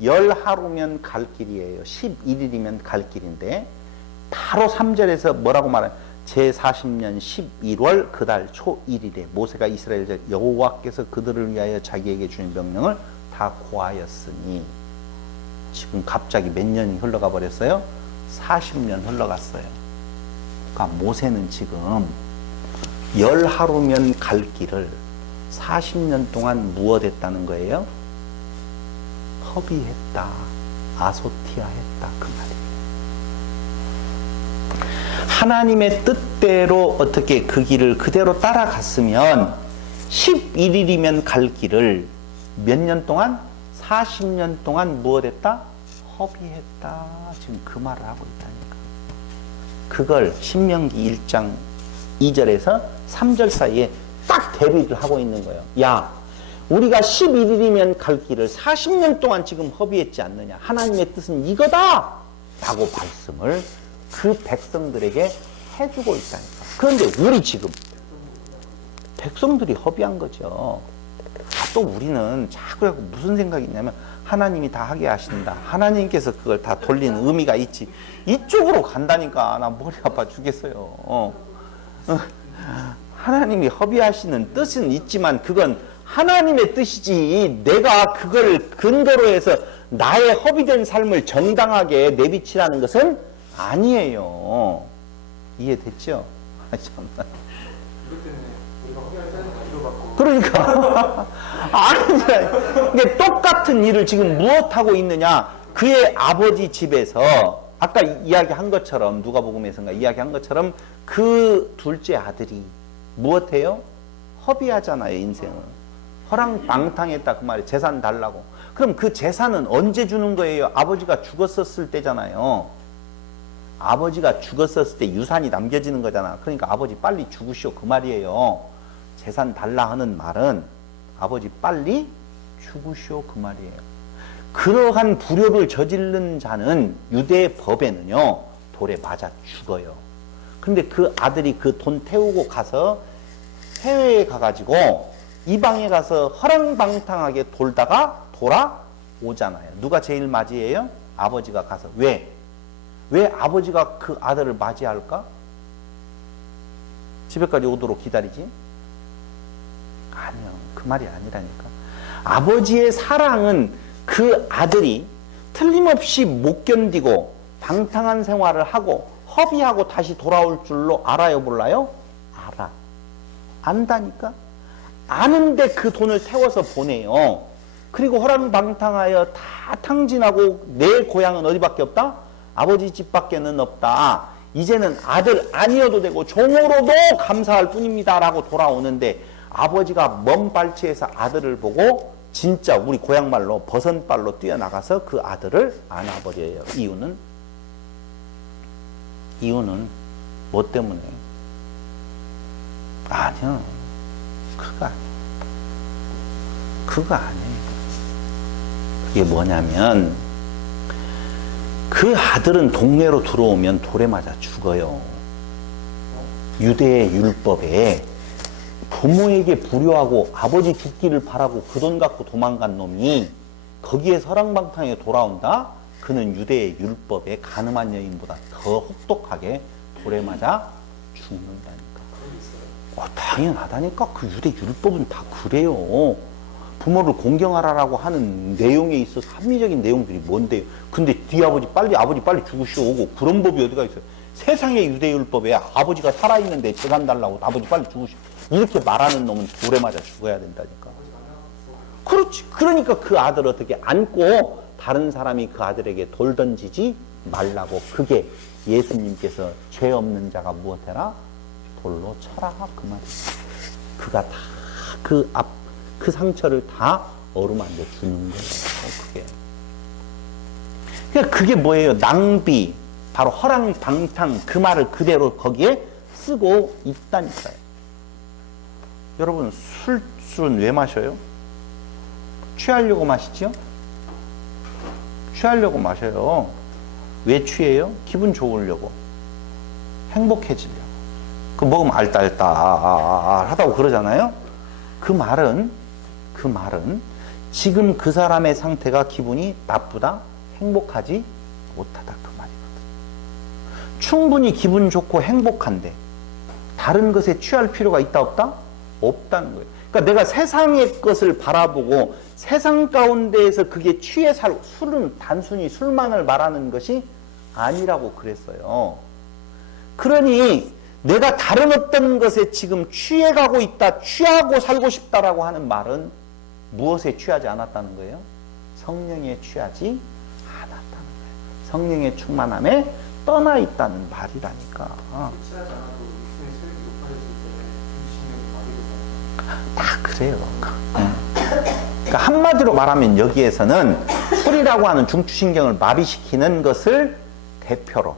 10하루면 갈 길이에요. 11일이면 갈 길인데 바로 3절에서 뭐라고 말해요? 제40년 11월 그달 초 1일에 모세가 이스라엘 여호와께서 그들을 위하여 자기에게 주신 명령을 다 고하였으니 지금 갑자기 몇 년이 흘러가 버렸어요? 40년 흘러갔어요. 그러니까 모세는 지금 10하루면 갈 길을 40년 동안 무엇했다는 거예요? 허비했다. 아소티아했다. 그 말이에요. 하나님의 뜻대로 어떻게 그 길을 그대로 따라갔으면 11일이면 갈 길을 몇 년 동안? 40년 동안 무엇했다? 허비했다. 지금 그 말을 하고 있다니까. 그걸 신명기 1장 2절에서 3절 사이에 딱 대비를 하고 있는 거예요. 야, 우리가 11일이면 갈 길을 40년 동안 지금 허비했지 않느냐. 하나님의 뜻은 이거다! 라고 말씀을 그 백성들에게 해주고 있다니까. 그런데 우리 지금 백성들이 허비한 거죠. 또 우리는 자꾸 무슨 생각이 있냐면 하나님이 다 하게 하신다. 하나님께서 그걸 다 돌리는 의미가 있지. 이쪽으로 간다니까. 나 머리 아파 죽겠어요. 하나님이 허비하시는 뜻은 있지만 그건 하나님의 뜻이지 내가 그걸 근거로 해서 나의 허비된 삶을 정당하게 내비치라는 것은 아니에요. 이해됐죠? 참나. 그러니까 아니, 똑같은 일을 지금 무엇하고 있느냐? 그의 아버지 집에서 아까 이야기한 것처럼 누가복음에서인가 이야기한 것처럼 그 둘째 아들이 무엇해요? 허비하잖아요. 인생을 허랑방탕했다 그 말이에요. 재산 달라고. 그럼 그 재산은 언제 주는 거예요? 아버지가 죽었었을 때잖아요. 아버지가 죽었었을 때 유산이 남겨지는 거잖아. 그러니까 아버지 빨리 죽으시오 그 말이에요. 재산 달라 하는 말은 아버지 빨리 죽으시오 그 말이에요. 그러한 불효를 저지른 자는 유대 법에는요 돌에 맞아 죽어요. 근데 그 아들이 그 돈 태우고 가서 해외에 가가지고 이방에 가서 허랑방탕하게 돌다가 돌아오잖아요. 누가 제일 맞이해요? 아버지가 가서. 왜? 왜 아버지가 그 아들을 맞이할까? 집에까지 오도록 기다리지? 아니요. 그 말이 아니라니까. 아버지의 사랑은 그 아들이 틀림없이 못 견디고 방탕한 생활을 하고 허비하고 다시 돌아올 줄로 알아요? 몰라요? 알아. 안다니까? 아는데 그 돈을 태워서 보내요. 그리고 허랑방탕하여 다 탕진하고 내 고향은 어디밖에 없다? 아버지 집밖에는 없다. 이제는 아들 아니어도 되고 종으로도 감사할 뿐입니다 라고 돌아오는데 아버지가 먼 발치에서 아들을 보고 진짜 우리 고향말로 버선발로 뛰어나가서 그 아들을 안아버려요. 이유는 뭐 때문에? 아니요. 그거 아니에요. 그게 뭐냐면 그 아들은 동네로 들어오면 돌에 맞아 죽어요. 유대의 율법에 부모에게 불효하고 아버지 죽기를 바라고 그 돈 갖고 도망간 놈이 거기에 허랑방탕에 돌아온다? 그는 유대의 율법에 가늠한 여인보다 더 혹독하게 돌에 맞아 죽는다니까. 당연하다니까. 그 유대 율법은 다 그래요. 부모를 공경하라고 하는 내용에 있어서 합리적인 내용들이 뭔데요? 근데 뒤 아버지 빨리 죽으시오 오고 그런 법이 어디가 있어요? 세상의 유대 율법에 아버지가 살아있는데 재산 달라고 아버지 빨리 죽으시오 이렇게 말하는 놈은 돌에 맞아 죽어야 된다니까. 그렇지. 그러니까 그 아들 어떻게 안고 다른 사람이 그 아들에게 돌 던지지 말라고. 그게 예수님께서 죄 없는 자가 무엇해라? 돌로 쳐라 그 말이에요. 그가 다 그 상처를 다 어루만져 주는 거예요. 그게. 그러니까 그게 뭐예요? 낭비, 바로 허랑방탕 그 말을 그대로 거기에 쓰고 있다니까요. 여러분 술은 왜 마셔요? 취하려고 마시죠? 취하려고 마셔요. 왜 취해요? 기분 좋으려고. 행복해지려고. 그 먹으면 알딸딸 하다고 그러잖아요. 그 말은 지금 그 사람의 상태가 기분이 나쁘다, 행복하지 못하다 그 말이거든. 충분히 기분 좋고 행복한데 다른 것에 취할 필요가 있다 없다? 없다는 거예요. 그러니까 내가 세상의 것을 바라보고 세상 가운데에서 그게 취해 살고, 술은 단순히 술만을 말하는 것이 아니라고 그랬어요. 그러니 내가 다른 어떤 것에 지금 취해가고 있다, 취하고 살고 싶다라고 하는 말은 무엇에 취하지 않았다는 거예요? 성령에 취하지 않았다는 거예요. 성령의 충만함에 떠나 있다는 말이라니까. 취하지 않아도 육신의 체력이 높아졌을 때 중심력이 마비되잖아요. 다 그래요. 그러니까 한마디로 말하면 여기에서는 술이라고 하는 중추신경을 마비시키는 것을 대표로,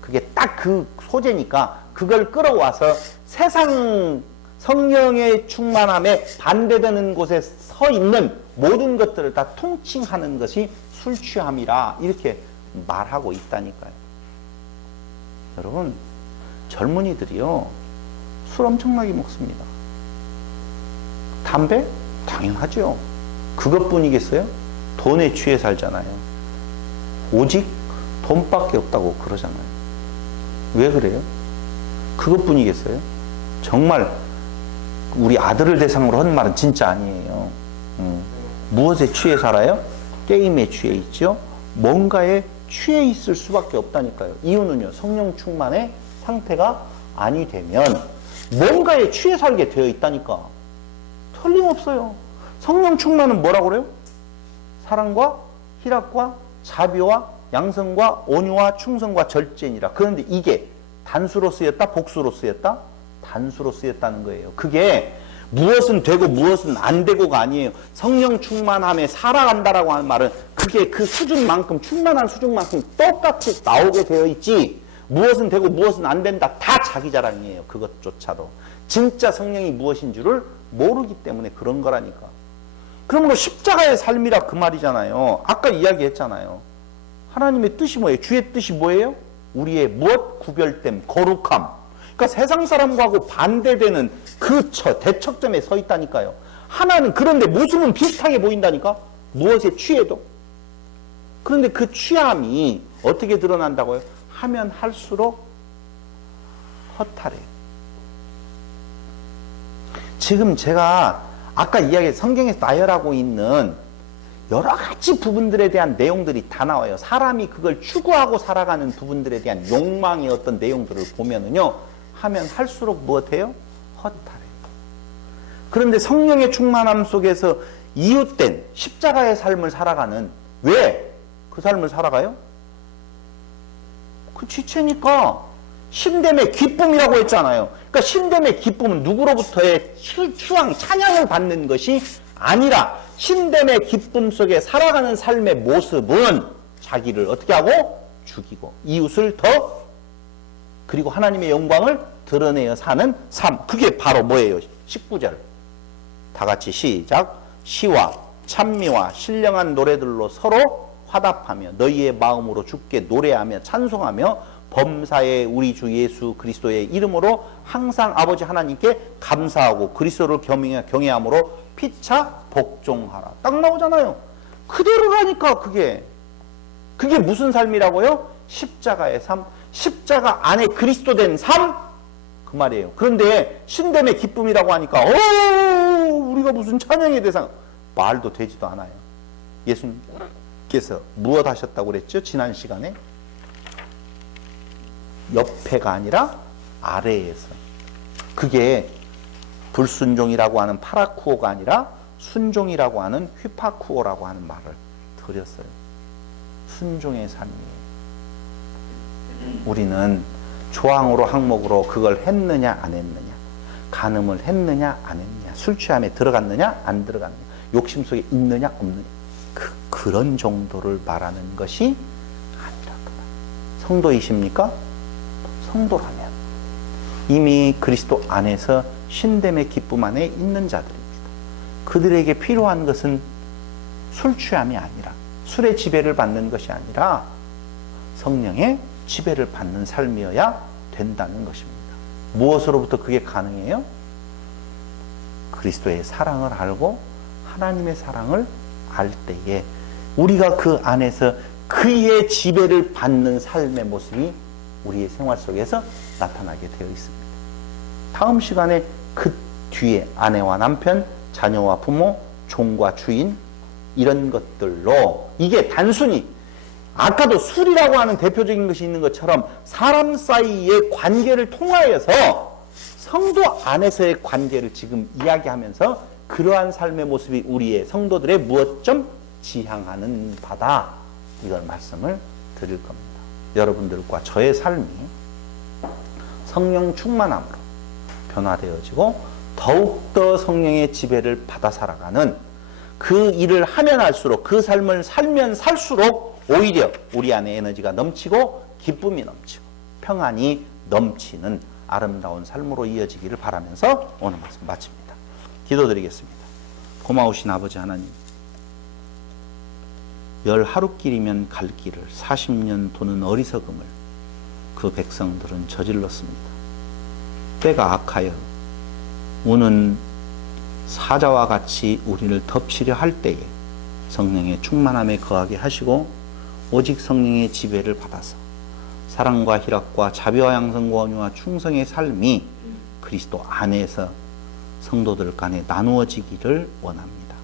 그게 딱 그 소재니까 그걸 끌어와서 세상 성령의 충만함에 반대되는 곳에 서 있는 모든 것들을 다 통칭하는 것이 술 취함이라 이렇게 말하고 있다니까요. 여러분, 젊은이들이요, 술 엄청나게 먹습니다. 담배? 당연하죠. 그것뿐이겠어요? 돈에 취해 살잖아요. 오직 돈밖에 없다고 그러잖아요. 왜 그래요? 그것뿐이겠어요? 정말 우리 아들을 대상으로 한 말은 진짜 아니에요. 무엇에 취해 살아요? 게임에 취해 있죠. 뭔가에 취해 있을 수밖에 없다니까요. 이유는요, 성령 충만의 상태가 아니 되면 뭔가에 취해 살게 되어 있다니까. 틀림없어요. 성령 충만은 뭐라고 그래요? 사랑과 희락과 자비와 양성과 온유와 충성과 절제니라. 그런데 이게 단수로 쓰였다, 복수로 쓰였다? 단수로 쓰였다는 거예요. 그게 무엇은 되고 무엇은 안 되고가 아니에요. 성령 충만함에 살아간다라고 하는 말은 그게 그 수준만큼, 충만한 수준만큼 똑같이 나오게 되어 있지, 무엇은 되고 무엇은 안 된다, 다 자기 자랑이에요. 그것조차도 진짜 성령이 무엇인 줄을 모르기 때문에 그런 거라니까. 그러므로 십자가의 삶이라 그 말이잖아요. 아까 이야기했잖아요. 하나님의 뜻이 뭐예요? 주의 뜻이 뭐예요? 우리의 무엇? 구별됨, 거룩함. 그러니까 세상 사람과하고 반대되는 그 대척점에 서 있다니까요. 하나는 그런데 모습은 비슷하게 보인다니까? 무엇에 취해도. 그런데 그 취함이 어떻게 드러난다고요? 하면 할수록 허탈해요. 지금 제가 아까 이야기한 성경에서 나열하고 있는 여러 가지 부분들에 대한 내용들이 다 나와요. 사람이 그걸 추구하고 살아가는 부분들에 대한 욕망의 어떤 내용들을 보면은요, 하면 할수록 무엇해요? 허탈해요. 그런데 성령의 충만함 속에서 이웃된 십자가의 삶을 살아가는, 왜 그 삶을 살아가요? 그 지체니까. 신됨의 기쁨이라고 했잖아요. 그러니까 신됨의 기쁨은 누구로부터의 추앙, 찬양을 받는 것이 아니라 신됨의 기쁨 속에 살아가는 삶의 모습은 자기를 어떻게 하고? 죽이고 이웃을 더, 그리고 하나님의 영광을 드러내어 사는 삶. 그게 바로 뭐예요? 19절 다 같이 시작. 시와 찬미와 신령한 노래들로 서로 화답하며 너희의 마음으로 주께 노래하며 찬송하며 범사의 우리 주 예수 그리스도의 이름으로 항상 아버지 하나님께 감사하고 그리스도를 경외함으로 피차 복종하라. 딱 나오잖아요. 그대로라니까. 그게 무슨 삶이라고요? 십자가의 삶, 십자가 안에 그리스도 된 삶, 그 말이에요. 그런데 신됨의 기쁨이라고 하니까 우리가 무슨 찬양의 대상, 말도 되지도 않아요. 예수님께서 무엇 하셨다고 그랬죠? 지난 시간에 옆에가 아니라 아래에서. 그게 불순종이라고 하는 파라쿠오가 아니라 순종이라고 하는 휘파쿠오라고 하는 말을 드렸어요. 순종의 삶이에요. 우리는 조항으로 항목으로 그걸 했느냐 안 했느냐, 간음을 했느냐 안 했느냐, 술 취함에 들어갔느냐 안 들어갔느냐, 욕심 속에 있느냐 없느냐, 그런 정도를 말하는 것이 아니라. 성도이십니까? 성도라면 이미 그리스도 안에서 신됨의 기쁨 안에 있는 자들입니다. 그들에게 필요한 것은 술 취함이 아니라 술의 지배를 받는 것이 아니라 성령의 지배를 받는 삶이어야 된다는 것입니다. 무엇으로부터 그게 가능해요? 그리스도의 사랑을 알고 하나님의 사랑을 알 때에 우리가 그 안에서 그의 지배를 받는 삶의 모습이 우리의 생활 속에서 나타나게 되어 있습니다. 다음 시간에 그 뒤에 아내와 남편, 자녀와 부모, 종과 주인 이런 것들로 이게 단순히 아까도 술이라고 하는 대표적인 것이 있는 것처럼 사람 사이의 관계를 통하여서 성도 안에서의 관계를 지금 이야기하면서 그러한 삶의 모습이 우리의 성도들의 무엇 좀 지향하는 바다, 이걸 말씀을 드릴 겁니다. 여러분들과 저의 삶이 성령 충만함으로 변화되어지고 더욱더 성령의 지배를 받아 살아가는 그 일을 하면 할수록, 그 삶을 살면 살수록 오히려 우리 안에 에너지가 넘치고 기쁨이 넘치고 평안이 넘치는 아름다운 삶으로 이어지기를 바라면서 오늘 말씀 마칩니다. 기도드리겠습니다. 고마우신 아버지 하나님, 10하루길이면 갈 길을 40년 도는 어리석음을 그 백성들은 저질렀습니다. 때가 악하여 우는 사자와 같이 우리를 덮치려 할 때에 성령의 충만함에 거하게 하시고 오직 성령의 지배를 받아서 사랑과 희락과 자비와 양성과 온유와 충성의 삶이 그리스도 안에서 성도들 간에 나누어지기를 원합니다.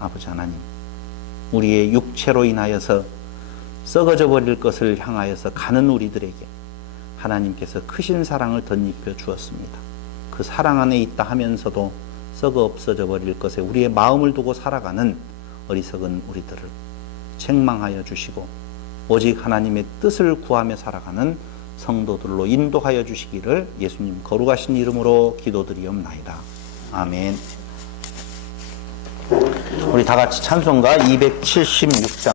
아버지 하나님, 우리의 육체로 인하여서 썩어져 버릴 것을 향하여서 가는 우리들에게 하나님께서 크신 사랑을 덧입혀 주었습니다. 그 사랑 안에 있다 하면서도 썩어 없어져 버릴 것에 우리의 마음을 두고 살아가는 어리석은 우리들을 책망하여 주시고 오직 하나님의 뜻을 구하며 살아가는 성도들로 인도하여 주시기를 예수님 거룩하신 이름으로 기도드리옵나이다. 아멘. 우리 다 같이 찬송가 276장